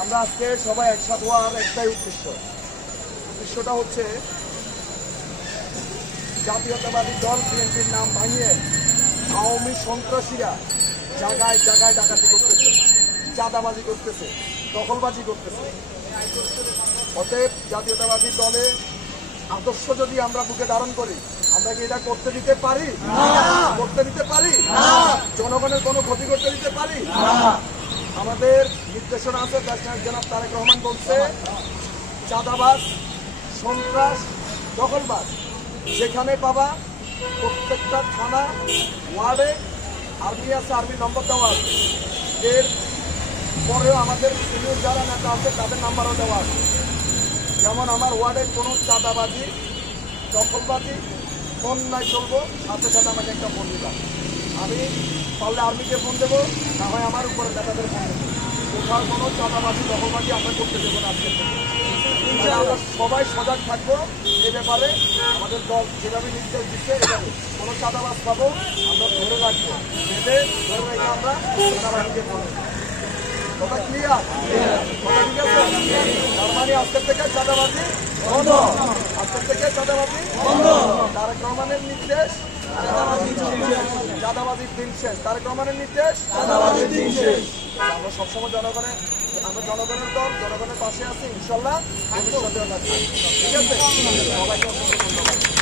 আমরা আজকে সবাই একসাথে হওয়ার একটাই উদ্দেশ্যটা হচ্ছে জাতীয়তাবাদী দল বিএনপির নাম ভাঙিয়ে আওয়ামী সন্ত্রাসীরা জায়গায় জায়গায় ডাকাতি করতেছে, চাঁদাবাজি করতেছে, দখলবাজি করতেছে। অতএব জাতীয়তাবাদী দলের আদর্শ যদি আমরা বুকে ধারণ করি, আমরা কি এটা করতে দিতে পারি? করতে দিতে পারি? জনগণের কোনো ক্ষতি করতে দিতে পারি? আমাদের নির্দেশনা আছে, জনাব তারেক রহমান বলছে চাঁদাবাজ, সন্ত্রাস, দখলবাজ যেখানে পাবা প্রত্যেকটা থানা ওয়ার্ডে আর্মি আছে, আর্মি নম্বর দেওয়া আছে। এর পরেও আমাদের সিনিয়র যারা নেতা আছে তাদের নাম্বারও দেওয়া আছে। যেমন আমার ওয়ার্ডে কোনো চাঁদাবাজি, দখলবাজি অন্যায় চলবো, সাথে সাথে আমাকে একটা ফোন দিলাম। আমি পারলে আর্মিকে ফোন দেবো, না হয় আমার উপরে নেতাদের ফোন দেবো। কোথাও কোনো চাঁদাবাজি, দখলবাজি আমরা করতে দেবো না। আজকে আমরা সবাই সজাগ থাকবো এ ব্যাপারে। আমাদের দল যেভাবে নির্দেশ দিচ্ছে এভাবে কোনো চাঁদাবাজ পাবো আমরা ধরে রাখবো, ধরে রেখে আমরা সেনাবাহিনীকে বলবো। কথা ক্লিয়ার? কথা ঠিক আছে? তার মানে আজকের থেকে চাঁদাবাজি বন্ধ, আজকের থেকে চাঁদাবাজি বন্ধ। তারেক রহমানের নির্দেশ চাঁদাবাজির দিন শেষ। তারেক রহমানের নির্দেশ চাঁদাবাজির দিন শেষ। আমরা সবসময় আমরা জনগণের দল, জনগণের পাশে আছি ইনশাল্লাহ, ভবিষ্যতেও থাকবো। ঠিক আছে? সবাইকে ধন্যবাদ।